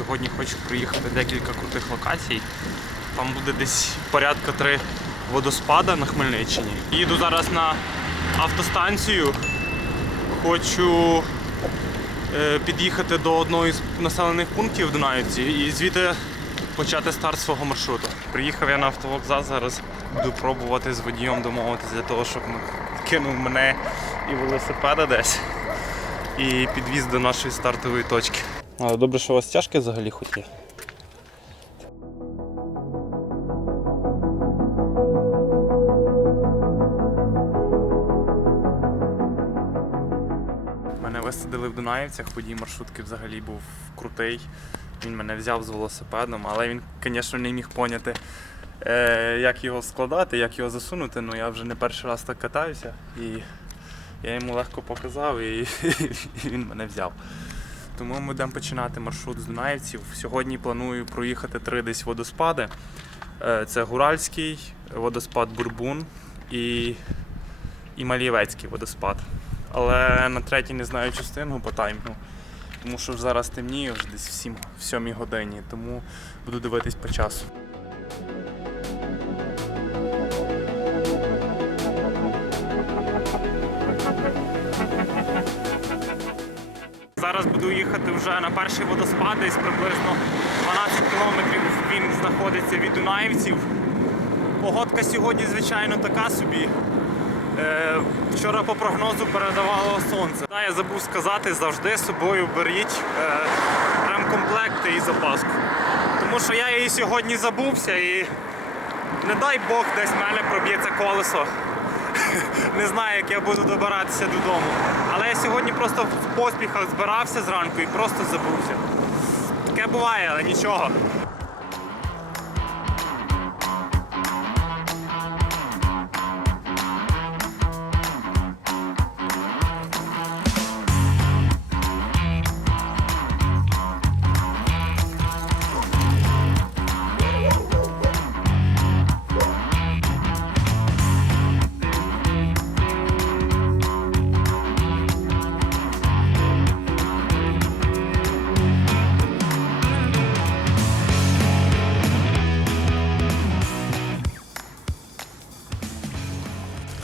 Сьогодні хочу проїхати декілька крутих локацій. Там буде десь порядка три водоспада на Хмельниччині. Їду зараз на автостанцію. Хочу е, під'їхати до одного із населених пунктів в Дунаївці і звідти почати старт свого маршруту. Приїхав я на автовокзал, зараз буду пробувати з водієм домовитися для того, щоб кинув мене і велосипеда десь і підвіз до нашої стартової точки. Але добре, що у вас тяжке взагалі хоч є. Мене висадили в Дунаївцях, водій маршрутки взагалі був крутий. Він мене взяв з велосипедом, але він, звісно, не міг поняти, е, як його складати, як його засунути. Ну я вже не перший раз так катаюся. І я йому легко показав і він мене взяв. Тому ми будемо починати маршрут з Дунаївців. Сьогодні планую проїхати три десь водоспади. Е, Це Гуральський, водоспад Бурбун і, і Малієвецький водоспад. Але на третій не знаю частину по таймінгу. Тому що зараз темніє вже десь в 7-7 годині, тому буду дивитись по часу. Зараз буду їхати вже на перший водоспад, десь приблизно 12 кілометрів він знаходиться від Дунаївців. Погодка сьогодні, звичайно, така собі. Е, вчора по прогнозу передавало сонце. Та, я забув сказати, завжди з собою беріть е, ремкомплекти і запаску. Тому що я її сьогодні забувся і не дай Бог десь в мене проб'ється колесо. Не знаю, як я буду добиратися додому. Але я сьогодні просто в поспіхах збирався зранку і просто забувся. Таке буває, але нічого.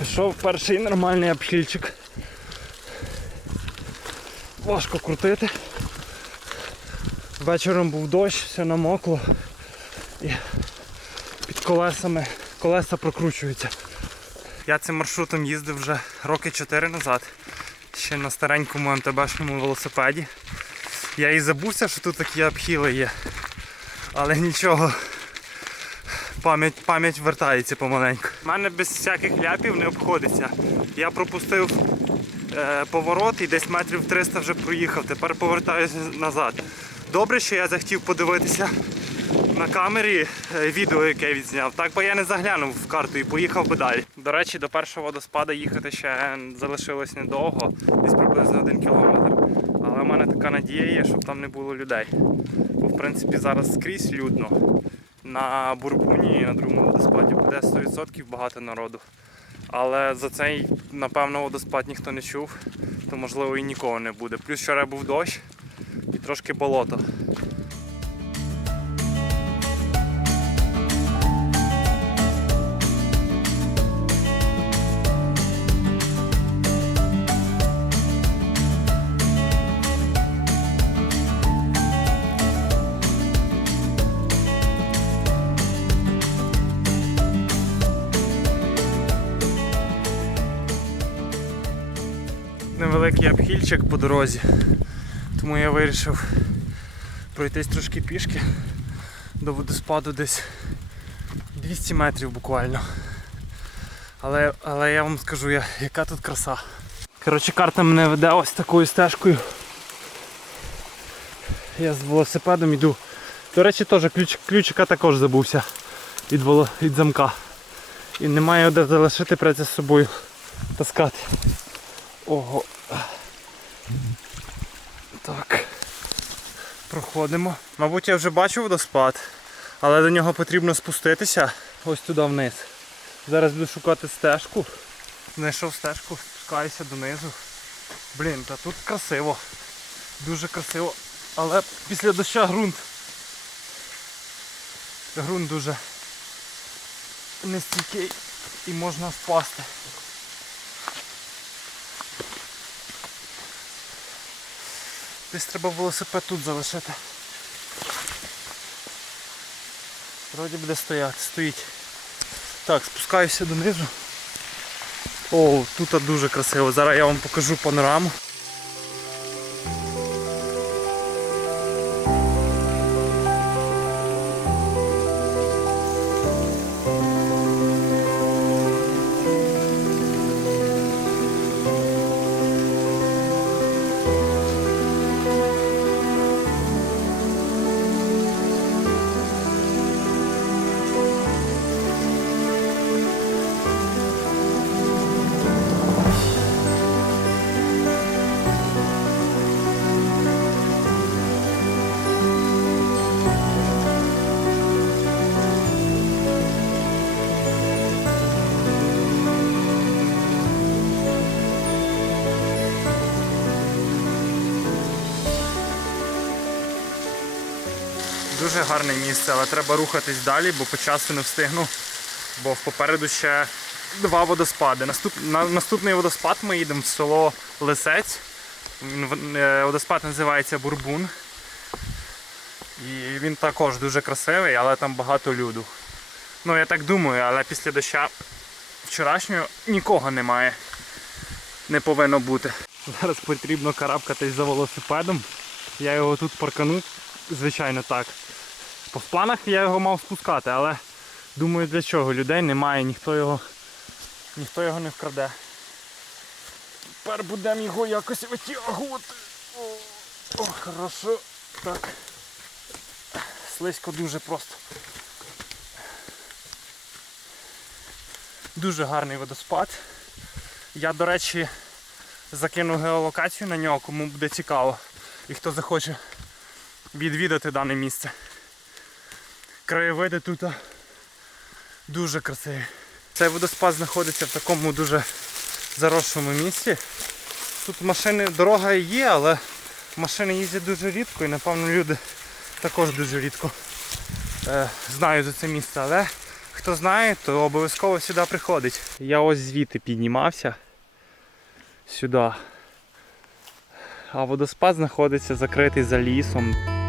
Пішов перший нормальний обхильчик. Важко крутити. Вечором був дощ, все намокло і під колесами колеса прокручуються. Я цим маршрутом їздив вже роки 4 назад, ще на старенькому МТБшному велосипеді. Я і забувся, що тут такі обхіли є. Але нічого, пам'ять пам'ять вертається помаленьку. У мене без всяких ляпів не обходиться. Я пропустив е, поворот і десь метрів 300 вже проїхав. Тепер повертаюся назад. Добре, що я захотів подивитися на камері е, відео, яке відзняв. Так би я не заглянув в карту і поїхав би далі. До речі, до першого водоспада їхати ще залишилось недовго, десь приблизно один кілометр. Але в мене така надія є, щоб там не було людей. Бо в принципі зараз скрізь людно. На Бурбуні і на другому водоспаді буде 100% багато народу. Але за цей, напевно, водоспад ніхто не чув, то можливо і нікого не буде. Плюс вчора був дощ і трошки болото. Невеликий обхильчик по дорозі. Тому я вирішив пройтись трошки пішки до водоспаду десь 200 метрів буквально. Але, але я вам скажу, я, яка тут краса. Коротше, карта мене веде ось такою стежкою. Я з велосипедом йду. До речі, теж ключ, ключика також забувся від, воло, від замка. І немає де залишити працю з собою таскати. Ого. Так. Проходимо. Мабуть, я вже бачу водоспад, але до нього потрібно спуститися ось туди вниз. Зараз буду шукати стежку. Знайшов стежку, спускаюся донизу. Блін, та тут красиво. Дуже красиво. Але після доща ґрунт. Ґрунт дуже нестійкий і можна впасти. Десь треба велосипед тут залишити. Вроді буде стояти, стоїть. Так, спускаюся донизу. О, тут дуже красиво. Зараз я вам покажу панораму. Дуже гарне місце, але треба рухатись далі, бо по часу не встигну. Бо попереду ще два водоспади. Наступ... На... Наступний водоспад ми їдемо в село Лисець. Е, Водоспад називається Бурбун. І він також дуже красивий, але там багато люду. Ну я так думаю, але після доща вчорашнього нікого немає. Не повинно бути. Зараз потрібно карабкатись за велосипедом. Я його тут паркану, звичайно так. По в планах я його мав спускати, але думаю для чого людей немає, ніхто його ніхто його не вкраде. Тепер будемо його якось витягувати. О, хорошо. Так. Слизько дуже просто. Дуже гарний водоспад. Я, до речі, закину геолокацію на нього, кому буде цікаво. І хто захоче відвідати дане місце. Краєвиди тут дуже красиві. Цей водоспад знаходиться в такому дуже заросшому місці. Тут машини, дорога є, але машини їздять дуже рідко і напевно люди також дуже рідко е, знають за це місце. Але хто знає, то обов'язково сюди приходить. Я ось звідти піднімався сюди. А водоспад знаходиться закритий за лісом.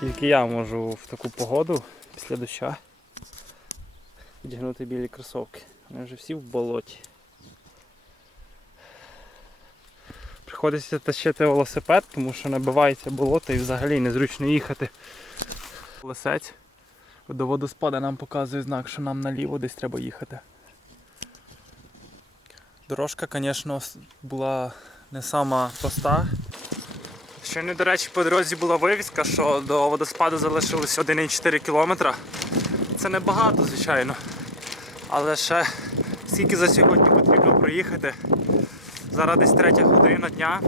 Тільки я можу в таку погоду після доща одягнути білі кросовки. Вони вже всі в болоті. Приходиться тащити велосипед, тому що набивається болото і взагалі незручно їхати. Лисець до водоспада нам показує знак, що нам наліво десь треба їхати. Дорожка, звісно, була не сама проста. Ще до речі, по дорозі була вивіска, що до водоспаду залишилось 1,4 кілометра. Це небагато, звичайно. Але ще скільки за сьогодні потрібно проїхати. Зараз десь третя година дня,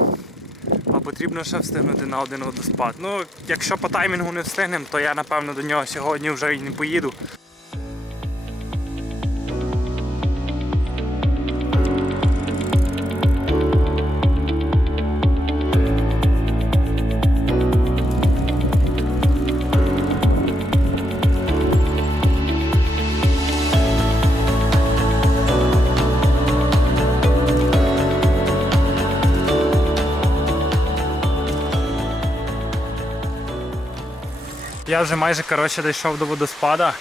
а потрібно ще встигнути на один водоспад. Ну, якщо по таймінгу не встигнемо, то я напевно до нього сьогодні вже і не поїду. Я вже майже коротше, дійшов до водоспада,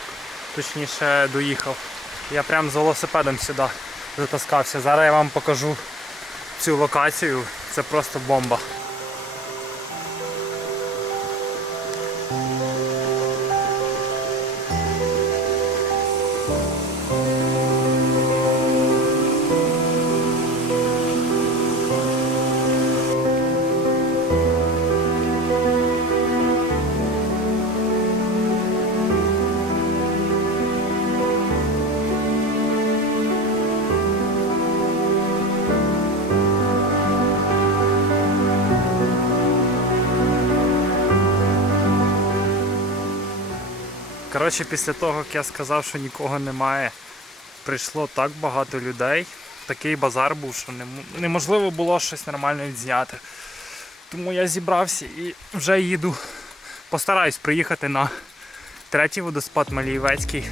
точніше доїхав. Я прям з велосипедом сюди затаскався. Зараз я вам покажу цю локацію. Це просто бомба. Коротше, після того, як я сказав, що нікого немає, прийшло так багато людей. Такий базар був, що неможливо було щось нормально відзняти. Тому я зібрався і вже їду. Постараюсь приїхати на третій водоспад Малієвецький.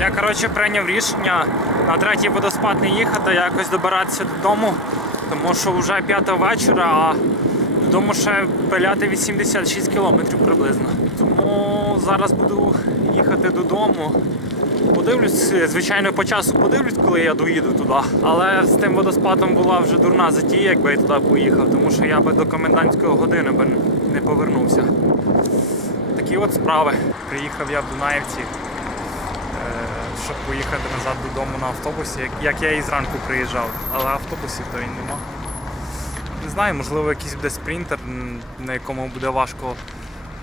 Я коротше прийняв рішення на третій водоспад не їхати, якось добиратися додому, тому що вже п'ята вечора, а додому ще пиляти 86 кілометрів приблизно. Тому зараз буду їхати додому. Подивлюсь, звичайно, по часу подивлюсь, коли я доїду туди. Але з тим водоспадом була вже дурна затія, якби я туди поїхав, тому що я би до комендантської години би не повернувся. Такі от справи. Приїхав я в Дунаївці щоб поїхати назад додому на автобусі, як, я і зранку приїжджав, але автобусів то і нема. Не знаю, можливо, якийсь буде спринтер, на якому буде важко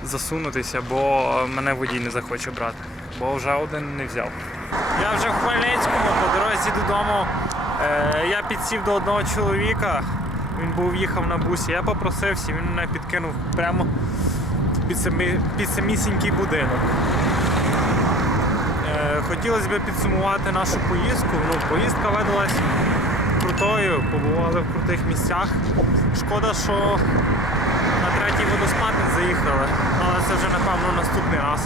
засунутися, бо мене водій не захоче брати, бо вже один не взяв. Я вже в Хмельницькому по дорозі додому. Е, я підсів до одного чоловіка, він був їхав на бусі, я попросився, він мене підкинув прямо під, самі, під самісінький будинок. Хотілося б підсумувати нашу поїздку. Ну, поїздка видалась крутою, побували в крутих місцях. Шкода, що на третій водоспад не заїхали, але це вже напевно наступний раз.